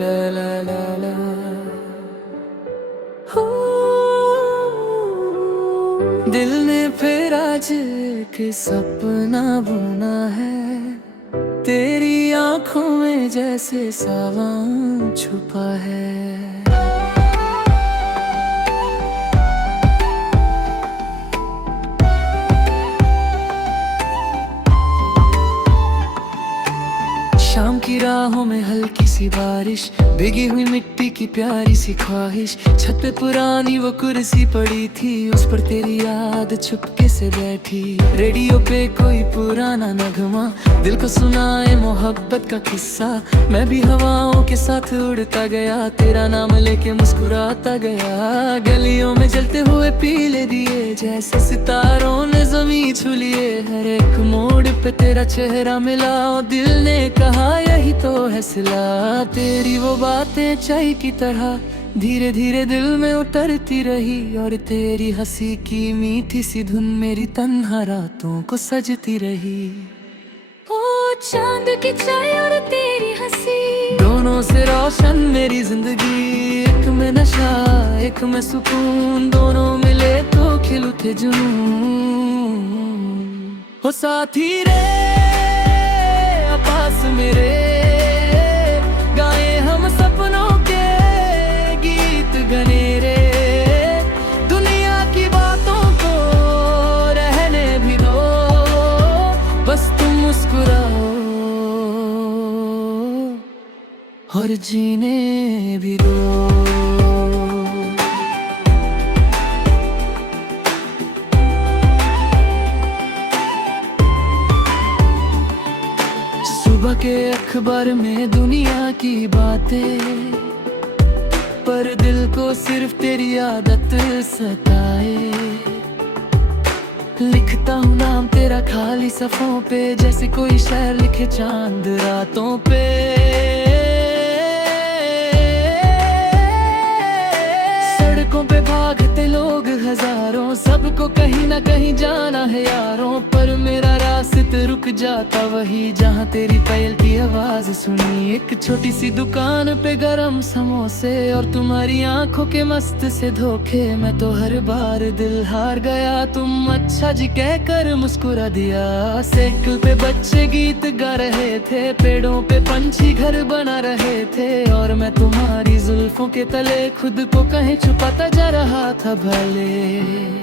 ला ला ला ला हो, दिल ने फिर आज एक सपना बुना है, तेरी आंखों में जैसे सावन छुपा है। शाम की राहों में हल्की सी बारिश, भीगी हुई मिट्टी की प्यारी सी ख्वाहिश। छत पे पुरानी वो कुर्सी पड़ी थी, उस पर तेरी याद चुपके से बैठी। रेडियो पे कोई पुराना नगमा दिल को सुनाए मोहब्बत का किस्सा। मैं भी हवाओं के साथ उड़ता गया, तेरा नाम लेके मुस्कुराता गया। गलियों में जलते हुए पीले दिए जैसे सितारों ने जमीन छू लिए। हर एक मोड़ पे तेरा चेहरा मिला और दिल ने कहा यही तो है सिला। तेरी वो बातें चाय की तरह धीरे धीरे दिल में उतरती रही, और तेरी हंसी की मीठी सी धुन मेरी तन्हा रातों को सजती रही। ओ चांद की चाय और तेरी हंसी, दोनों से रोशन मेरी जिंदगी। एक में नशा एक में सुकून, दोनों मिले तो खिल उठे जुनून। हो साथी रे पास मेरे, गाए हम सपनों के गीत गनेरे। दुनिया की बातों को रहने भी दो, बस तुम मुस्कुराओ और जीने भी दो। सुबह के अखबार में दुनिया की बातें, पर दिल को सिर्फ तेरी आदत सताए। लिखता हूँ नाम तेरा खाली सफ़ों पे, जैसे कोई शायर लिखे चांद रातों पे। सड़कों पे भागते लोग हजारों, सबको कहीं ना कहीं जाना है यारों। पर मेरा रास्ता रुक जाता वही जहाँ तेरी पैल की आवाज सुनी। एक छोटी सी दुकान पे गरम समोसे और तुम्हारी आंखों के मस्त से धोखे। मैं तो हर बार दिल हार गया, तुम अच्छा जी कहकर मुस्कुरा दिया। साइकिल पे बच्चे गीत गा रहे थे, पेड़ों पे पंछी घर बना रहे थे, और मैं तुम्हारी जुल्फों के तले खुद को कहीं छुपाता जा रहा था भले।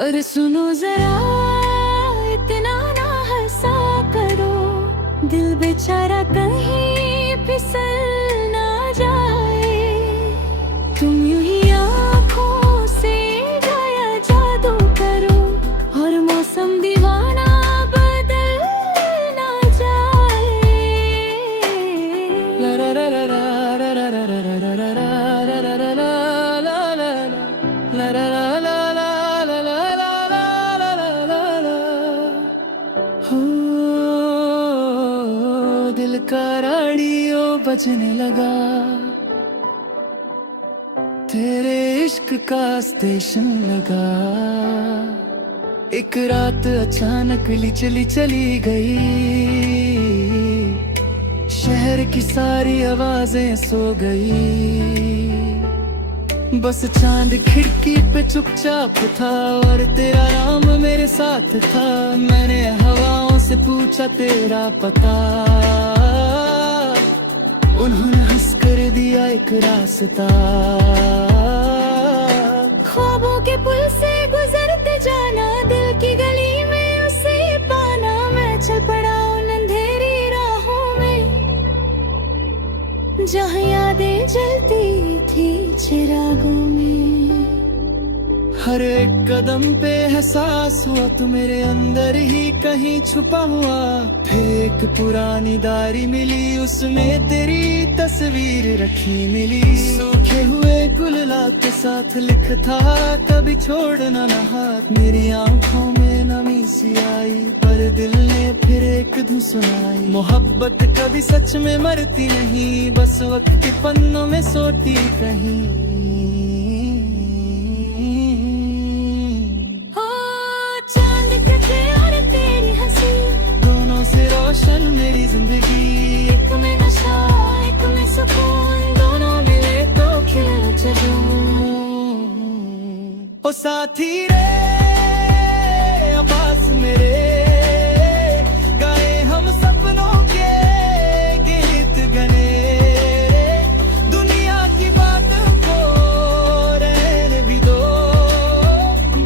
अरे सुनो जरा इतना ना हंसा करो, दिल बेचारा कहीं फिसल ना जाए। तुम यूं ही आँखों से गाया जादू करो, और मौसम दीवाना बदल ना जाए। ला ला ला ला ला ला ला ला ला ला ला ला ला हो, दिल का रेडियो बजने लगा, तेरे इश्क का स्टेशन लगा। एक रात अचानक चली चली गई, शहर की सारी आवाजें सो गई। बस चांद खिड़की पे चुपचाप था, और तेरा नाम मेरे साथ था। मैंने हवाओं से पूछा तेरा पता, उन्होंने हंस कर दिया एक रास्ता। ख्वाबों के पुल से गुजरते जाना, दिल की गली में उसे पाना। मैं चल पड़ा उन अंधेरी राहों में, जहाँ यादें जलती थी चिरागों में। हर एक कदम पे एहसास हुआ तू मेरे अंदर ही कहीं छुपा हुआ। फिर एक पुरानी डायरी मिली, उसमें तेरी तस्वीर रखी मिली। सूखे हुए गुलाब के साथ लिखा था, कभी छोड़ना ना हाथ। मेरी आंखों में नमी सी आई, पर दिल ने फिर एक धुन सुनाई। मोहब्बत कभी सच में मरती नहीं, बस वक्त के पन्नों में सोती कहीं। चांद कटे और तेरी हंसी, दोनों से रोशन मेरी साथी रे पास मेरे, गाए हम सपनों के गीत गने रे। दुनिया की बात को रहने भी दो,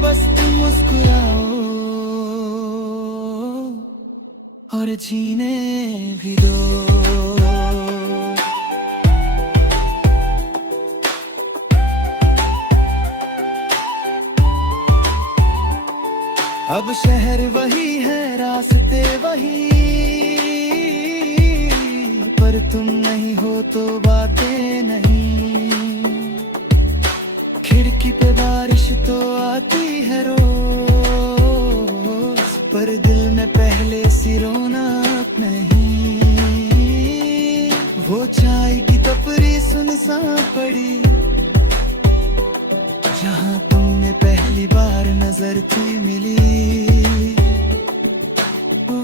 बस तुम मुस्कुराओ और जीने भी दो। अब शहर वही है, रास्ते वही, पर तुम नहीं हो तो बातें नहीं। खिड़की पे बारिश तो आती है रोज, पर दिल में पहले सी रौनक नहीं। वो चाय की टपरी सुनसान पड़ी, जहाँ तुमने पहली बार नजर थी मिली।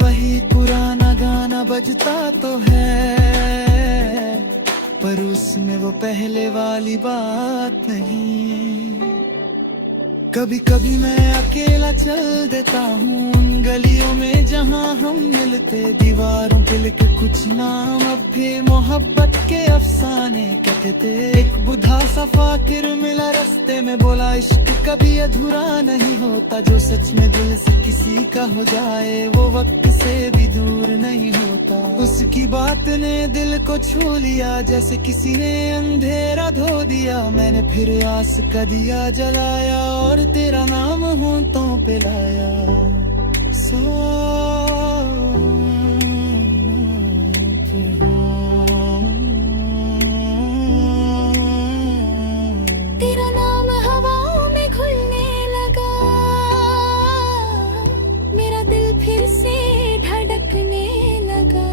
वही पुराना गाना बजता तो है, पर उसमें वो पहले वाली बात नहीं। कभी कभी मैं अकेला चल देता हूँ उन गलियों में जहाँ हम मिलते। दीवारों पे लिखे कुछ नाम अब भी मोहब्बत के अफसाने कहते। एक बुढ़ा सा फाकिर मिला रास्ते में, बोला इश्क कभी अधूरा नहीं होता। जो सच में दिल से किसी का हो जाए वो वक्त से भी दूर नहीं होता। उसकी बात ने दिल को छू लिया, जैसे किसी ने अंधेरा धो दिया। मैंने फिर आस का दिया जलाया और तेरा नाम होंठों पे लाया। तेरा नाम हवाओं में घुलने लगा, मेरा दिल फिर से धड़कने लगा।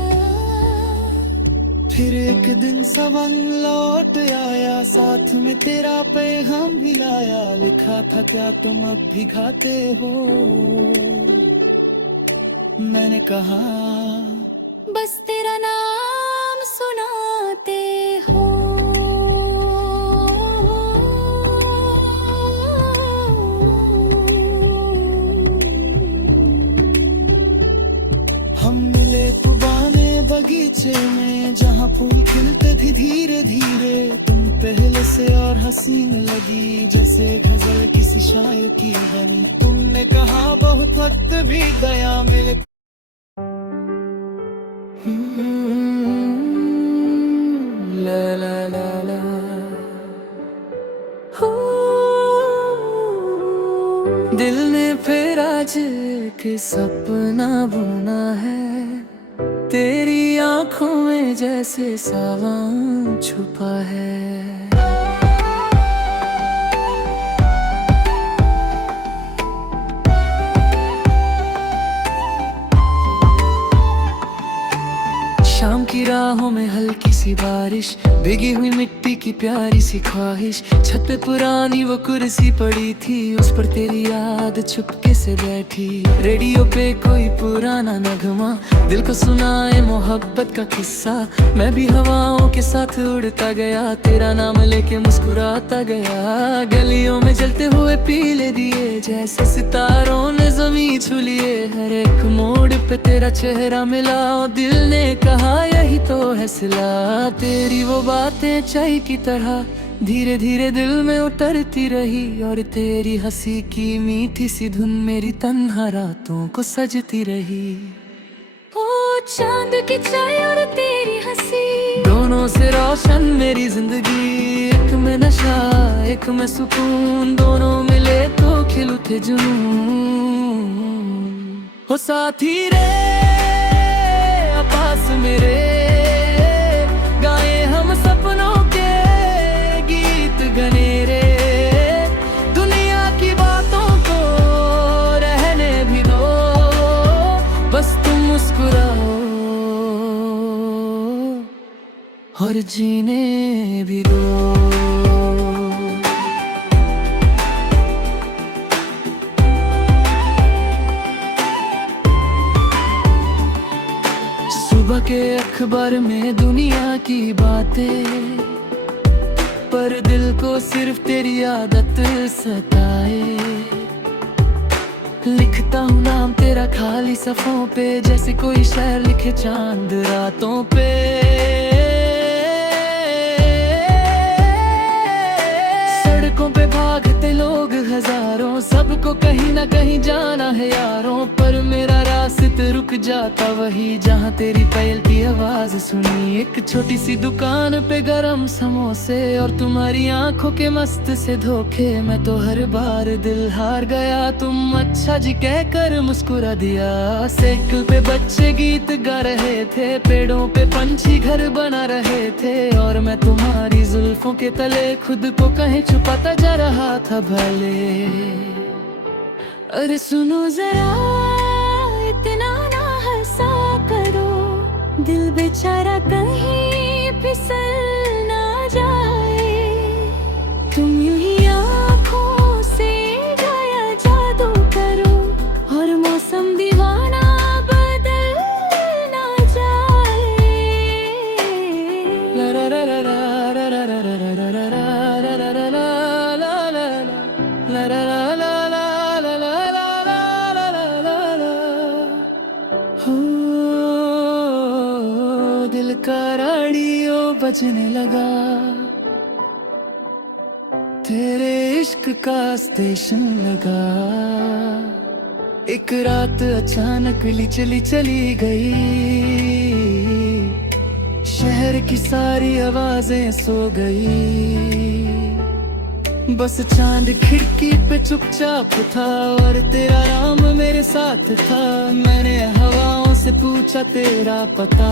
फिर एक दिन सवन लौट आया, साथ में तेरा पैगाम भी लाया। लिखा था क्या तुम अब भी खाते हो? मैंने कहा बस तेरा नाम सुनाते हो। हम मिले पुराने बगीचे में, जहाँ फूल खिलते थे धीरे धीरे। तुम पहले से और हसीन लगी, जैसे गजल किसी शायर की बनी। तुमने कहा बहुत वक्त भी गया मिले। ला ला ला ला हो, दिल ने फिर आज एक सपना बुना है। तेरी आंखों में जैसे सावन छुपा है। शाम की राहों में हल्की सी बारिश, भीगी हुई मिट्टी की प्यारी सी ख्वाहिश। छत पे पुरानी वो कुर्सी पड़ी थी, उस पर तेरी याद चुपके से बैठी। रेडियो पे कोई पुराना नगमा दिल को सुनाए मोहब्बत का किस्सा। मैं भी हवाओं के साथ उड़ता गया, तेरा नाम लेके मुस्कुराता गया। गलियों में जलते हुए पीले दिए, जैसे सितारों ने जमीन छू लिए। हर एक मोड़ पे तेरा चेहरा मिला और दिल ने कहा यही तो है सिला। तेरी वो बातें चाय की तरह धीरे धीरे दिल में उतरती रही, और तेरी हंसी की मीठी सी धुन मेरी तन्हा रातों को सजती रही। ओ चांद की चाय और तेरी हंसी, दोनों से रोशन मेरी जिंदगी। एक में नशा एक में सुकून, दोनों मिले तो खिल उठे जुनून। हो साथी रे पास मेरे, गाए हम सपनों के गीत गने रे। दुनिया की बातों को रहने भी दो, बस तुम मुस्कुराओ और जीने भी दो। सुबह के अखबार में दुनिया की बातें, पर दिल को सिर्फ तेरी आदत सताए। लिखता हूँ नाम तेरा खाली सफ़ों पे, जैसे कोई शायर लिखे चांद रातों पे। सड़कों पे भागते लोग हजारों, सबको कहीं ना कहीं जाना है यारों, पर मेरा रास्ता रुक जाता वही जहाँ तेरी पैल की आवाज सुनी। एक छोटी सी दुकान पे गरम समोसे और तुम्हारी आंखों के मस्त से धोखे, मैं तो हर बार दिल हार गया, तुम अच्छा जी कहकर मुस्कुरा दिया। साइकिल पे बच्चे गीत गा रहे थे, पेड़ों पे पंछी घर बना रहे थे, और मैं तुम्हारी जुल्फों के तले खुद को कहीं छुपाता जा रहा था भले। अरे सुनो जरा इतना ना हंसा करो, दिल बेचारा कहीं फिसल ना जाए। तुम यूं ही आँखों से गाया जादू करो, और मौसम दीवाना बदल ना जाए। ला ला ला ला ला ला ला ला ला ला ला ला ला ला ला ला ला। दिल का रेडियो बजने लगा, तेरे इश्क का स्टेशन लगा। एक रात अचानक चली गई, शहर की सारी आवाजें सो गई, बस चांद खिड़की पे चुपचाप था, और तेरा नाम मेरे साथ था। मैंने हवाओं से पूछा तेरा पता,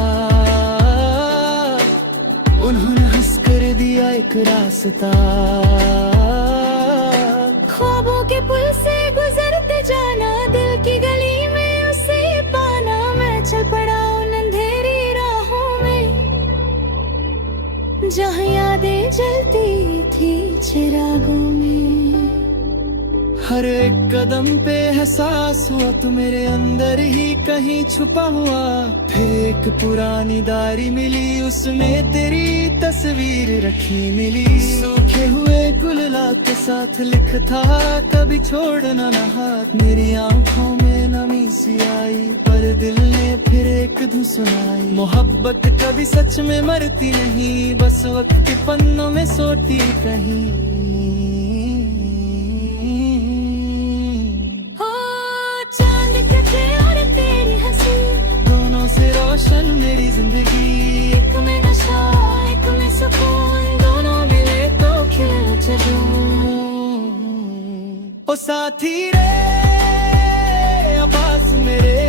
उन्होंने हंस कर दिया एक रास्ता। ख्वाबों के पुल से गुजरते जाना, दिल की गली में उसे पाना, मैं चल पड़ा उन अंधेरी राहों में, जहाँ यादें जलती थी चिरागों में। हर एक कदम पे एहसास हुआ तू मेरे अंदर ही कहीं छुपा हुआ। फिर एक पुरानी डायरी मिली, उसमें तेरी तस्वीर रखी मिली। सूखे हुए गुलाब के साथ लिखा, कभी छोड़ना ना हाथ। मेरी आंखों में नमी सी आई, पर दिल ने फिर एक धुन सुनाई। मोहब्बत कभी सच में मरती नहीं, बस वक्त के पन्नों में सोती कहीं। रोशन मेरी जिंदगी, एक में नशा एक में सुकून, दोनों मिले तो खिल जुनून। ओ साथी रे पास मेरे,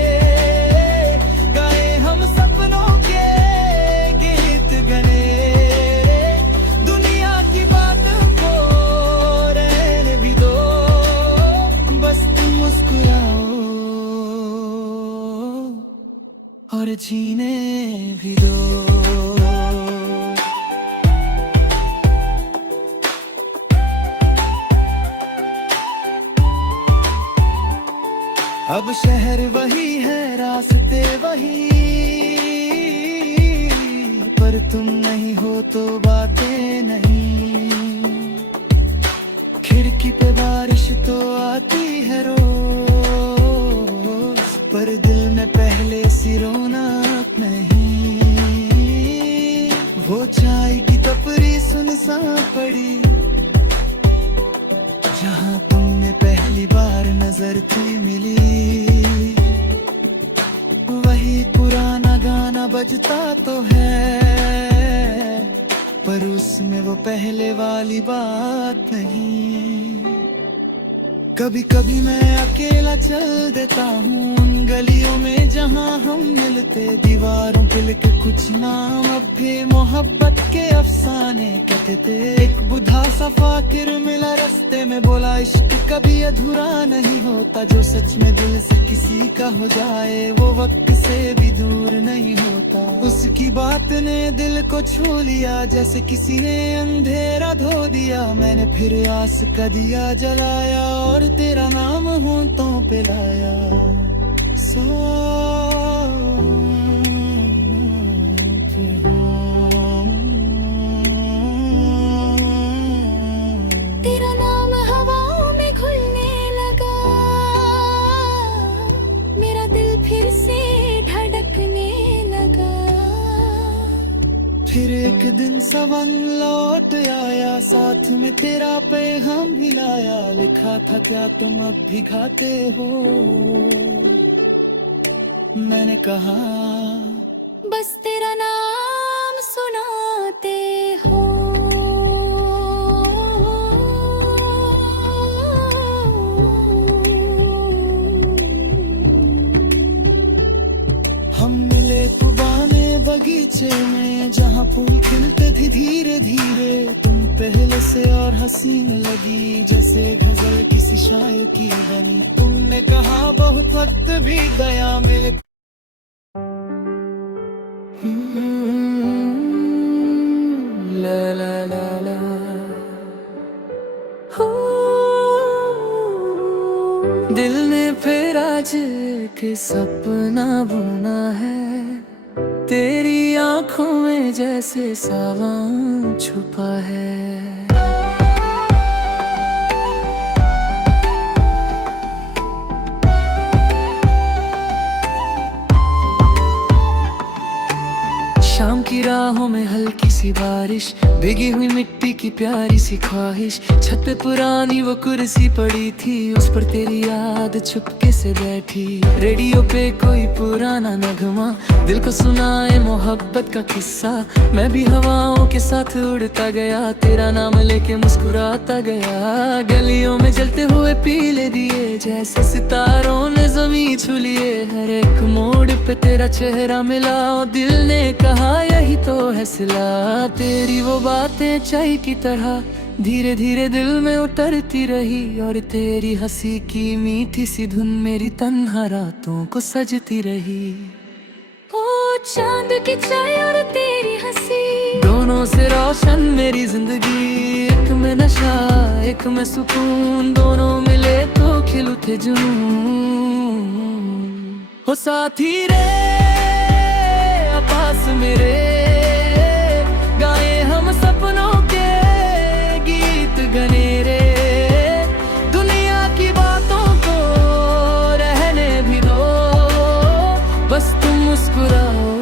गाए हम सपनों के गीत गने। दुनिया की बात को रहने भी दो, बस तुम मुस्कुराओ और जीने भी दो। अब शहर वही है, रास्ते वही, पर तुम नहीं हो तो बातें नहीं। खिड़की पे बारिश तो आती है रोज, पर दिल में पहले सी रौनक नहीं। वो चाय की टपरी सुनसान पड़ी, जहाँ तुमने पहली बार नजर थी मिली। वही पुराना गाना बजता तो है, पर उसमें वो पहले वाली बात नहीं। कभी कभी मैं अकेला चल देता हूँ उन गलियों में जहाँ हम मिलते। दीवारों पे लिखे कुछ नाम, अब भी मोहब्बत के अफसाने कहते। एक बुढ़ा सा फाकिर मिला रास्ते में, बोला इश्क कभी अधूरा नहीं होता। जो सच में दिल से किसी का हो जाए, वो वक्त से भी दूर नहीं होता। उसकी बात ने दिल को छू लिया, जैसे किसी ने अंधेरा धो दिया। मैंने फिर आस का दिया जलाया, और तेरा नाम होंठों पे लाया। फिर से धड़कने लगा। फिर एक दिन सवन लौट आया, साथ में तेरा पैगाम भी लाया। लिखा था क्या तुम अब भी खाते हो? मैंने कहा बस तेरा नाम सुनाते हो। हम मिले पुराने बगीचे में, जहाँ फूल खिलते थे धीरे धीरे। तुम पहले से और हसीन लगी, जैसे गजल किसी शायर की बनी। तुमने कहा बहुत वक्त भी गया मिले। ला ला ला ला हो, दिल ने फिर आज एक सपना बुना है। तेरी आंखों में जैसे सावन छुपा है। शाम की राहों में हल्की सी बारिश, भीगी हुई मिट्टी की प्यारी सी ख्वाहिश। छत पे पुरानी वो कुर्सी पड़ी थी, उस पर तेरी याद चुपके से बैठी। रेडियो पे कोई पुराना नगमा दिल को सुनाए मोहब्बत का किस्सा। मैं भी हवाओं के साथ उड़ता गया, तेरा नाम लेके मुस्कुराता गया। गलियों में जलते हुए पीले दिए, जैसे सितारों ने जमीन छू लिए। हर एक मोड़ पे तेरा चेहरा मिला, और दिल ने कहा यही तो है सिला। तेरी वो बातें चाय की तरह धीरे धीरे दिल में उतरती रही। और तेरी हंसी की मीठी सी धुन मेरी तन्हा रातों को सजती रही। ओ चांद की चाय और तेरी हंसी, दोनों से रोशन मेरी जिंदगी। एक में नशा एक में सुकून, दोनों मिले तो खिल उठे जुनून। हो साथी रे पास मेरे, गाए हम सपनों के गीत गनेरे। दुनिया की बातों को रहने भी दो, बस तुम मुस्कुराओ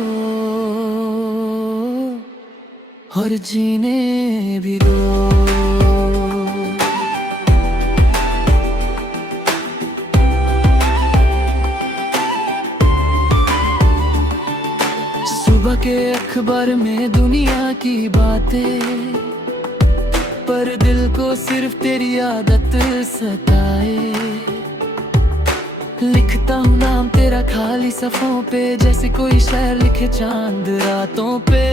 और जीने भी दो। सुबह के अखबार में दुनिया की बातें, पर दिल को सिर्फ तेरी आदत सताए। लिखता हूँ नाम तेरा खाली सफ़ों पे, जैसे कोई शायर लिखे चांद रातों पे।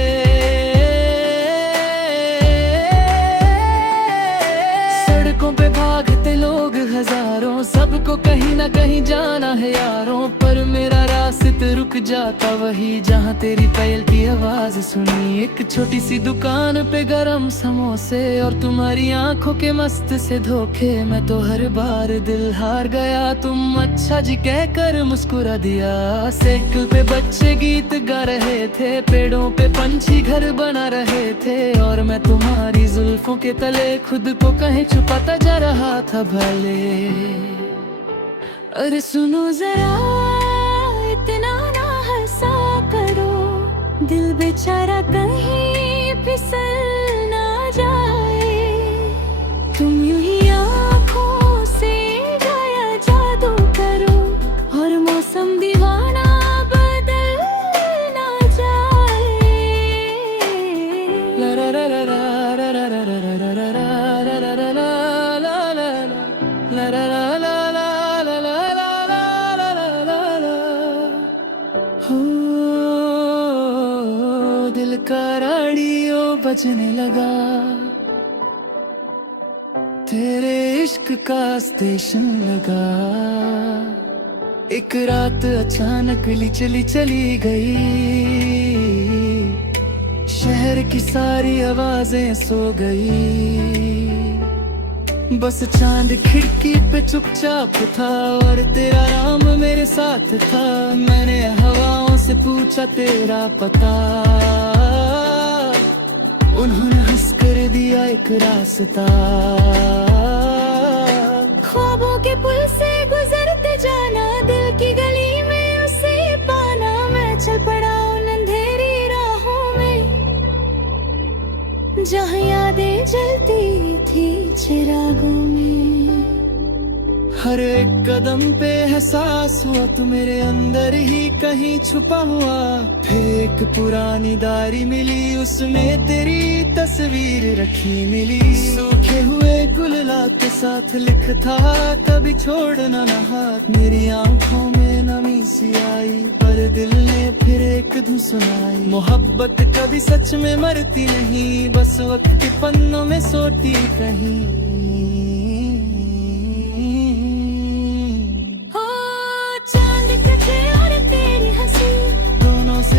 सड़कों पे भागते लोग हजारों, सबको कहीं ना कहीं जाना है यारों। पर मेरा रास्ता रुक जाता वही, जहाँ तेरी पहल की आवाज सुनी। एक छोटी सी दुकान पे गरम समोसे, और तुम्हारी आंखों के मस्त से धोखे। मैं तो हर बार दिल हार गया, तुम अच्छा जी कहकर मुस्कुरा दिया। साइकिल पे बच्चे गीत गा रहे थे, पेड़ों पे पंछी घर बना रहे थे। और मैं तुम्हारी जुल्फों के तले खुद को कहीं छुपाता जा रहा था भले। अरे सुनो जरा इतना ना हंसा करो, दिल बेचारा कहीं फिसल ना जाए। तुम यूं ही आँखों से गाया जादू करो, और मौसम दीवाना बदल ना जाए। ला ला ला ला ला ला ला ला ला दिल का रेडियो बजने लगा, तेरे इश्क का स्टेशन लगा। एक रात अचानक चली गई, शहर की सारी आवाजें सो गई। बस चांद खिड़की पे चुपचाप था, और तेरा नाम मेरे साथ था। मैंने हवाओं से पूछा तेरा पता, उन्होंने हंस कर दिया एक रास्ता। ख्वाबों के पुल से गुजरते जाना, दिल की गली में उसे हर एक कदम पे एहसास हुआ तू मेरे अंदर ही कहीं छुपा हुआ। फिर एक पुरानी डायरी मिली, उसमें तेरी तस्वीर रखी मिली। सूखे हुए गुललात के साथ लिखा, कभी छोड़ना ना हाथ। मेरी आंखों में नमी सी आई, पर दिल ने फिर एक धुन सुनाई। मोहब्बत कभी सच में मरती नहीं, बस वक्त के पन्नों में सोती कहीं।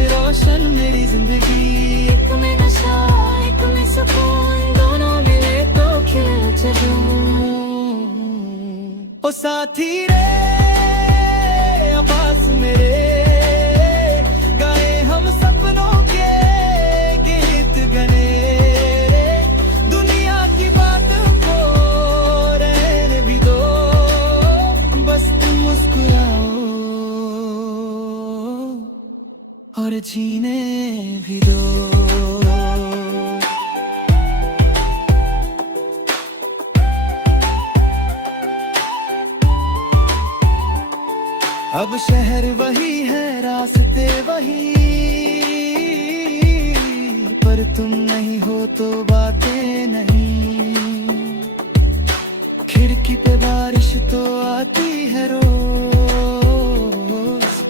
रोशन मेरी जिंदगी, एक में नशा एक में सुकून, दोनों मिले तो खिल जुनून। ओ साथी रे पास मेरे, गाए हम सपनों के गीत गने। दुनिया की बात को रहने भी दो, बस तुम मुस्कुराओ और जीने भी दो। अब शहर वही है, रास्ते वही, पर तुम नहीं हो तो बातें नहीं। खिड़की पे बारिश तो आती है रोज,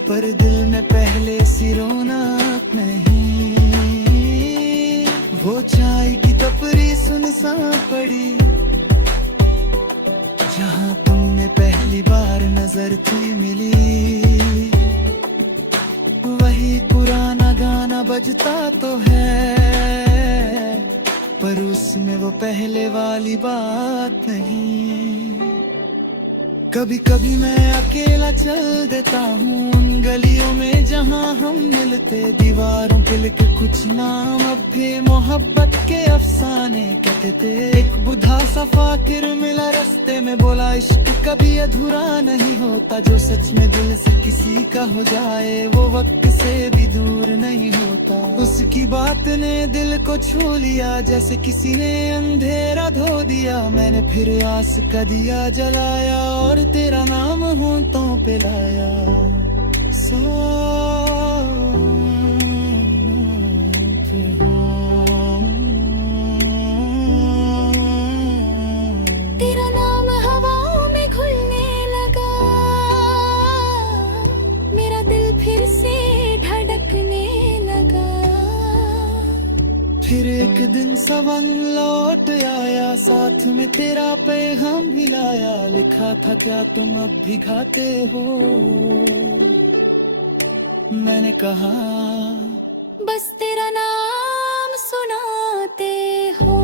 पर दिल में पहले सी रौनक नहीं। वो चाय की टपरी सुनसान पड़ी, जहाँ तुमने पहली बार नजर थी मिली। वही पुराना गाना बजता तो है, पर उसमें वो पहले वाली बात नहीं। कभी कभी मैं अकेला चल देता हूँ उन गलियों में जहाँ हम मिलते। दीवारों पे लिखे कुछ नाम, अब भी मोहब्बत के अफसाने कहते थे। एक बुढ़ा सा फाकिर मिला रास्ते में, बोला इश्क कभी अधूरा नहीं होता। जो सच में दिल से किसी का हो जाए, वो वक्त से भी दूर नहीं होता। उसकी बात ने दिल को छू लिया, जैसे किसी ने अंधेरा धो दिया। मैंने फिर आस का दिया जलाया, और तेरा नाम होंठों पे लाया। तेरा नाम हवाओं में घुलने लगा, मेरा दिल फिर से धड़कने लगा। फिर एक दिन सवन लौट आया, साथ में तेरा पैगाम भी लाया। लिखा था क्या तुम अब भी गाते हो? मैंने कहा बस तेरा नाम सुनाते हो।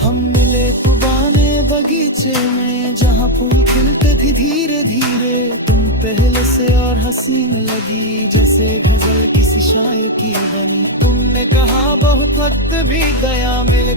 हम मिले पुराने बगीचे में, जहाँ फूल खिलते थे धीरे धीरे। तुम पहले से और हसीन लगी, जैसे गजल किसी शायर की बनी। तुमने कहा बहुत वक्त भी गया मिले